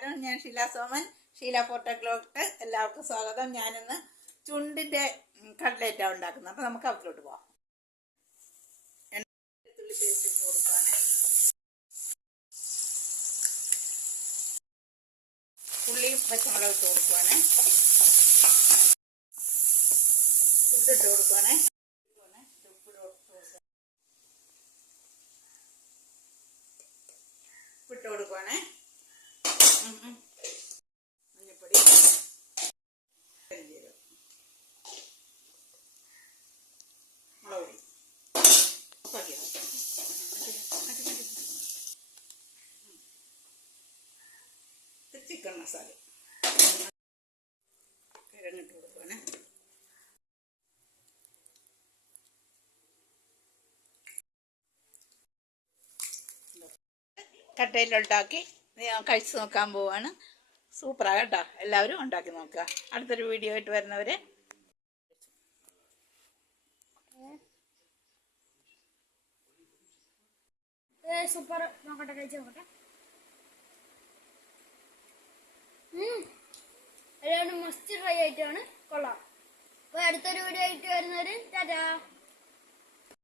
നമസ്കാരം. ഞാൻ ഷീല സോമൻ, ഷീല ഫോട്ടോഗ്ലോട്ട്. എല്ലാവർക്കും സ്വാഗതം. ഞാനിന്ന് ചുണ്ടിന്റെ കട്ട്ലേറ്റാണ് ഉണ്ടാക്കുന്നത്. അപ്പൊ നമുക്ക് അതിലോട്ട് പോവാം. വെളുത്തുള്ളി പേസ്റ്റ് ഇട്ട് കൊടുക്കാണ്. ഉള്ളിയും പച്ചമുളക് ഇട്ട് കൊടുക്കുവാണ്. ചുണ്ടിട്ട് കൊടുക്കുവാണ്. ഉപ്പിട്ട് കൊടുക്കുവാണ്. മഞ്ഞപ്പൊടി, മുളക് പൊടി, ചിക്കൻ മസാല കിഴങ്ങിട്ട് കൊടുക്കുവാണ്. കട്ടയിലുണ്ടാക്കി ഞാൻ കഴിച്ചു നോക്കാൻ പോവാണ്. സൂപ്പറാ കേട്ടോ. എല്ലാവരും ഉണ്ടാക്കി നോക്കുക. അടുത്തൊരു വീഡിയോ ആയിട്ട് വരുന്നവരെ സൂപ്പർ. നോക്കട്ടെ, കഴിച്ചു നോക്കട്ടെ. എല്ലാവരും മസ്റ്റ് ട്രൈ ആയിട്ടാണ്. കൊള്ളാം. അപ്പോൾ അടുത്തൊരു വീഡിയോ ആയിട്ട് വരുന്നവര് ടാറ്റാ.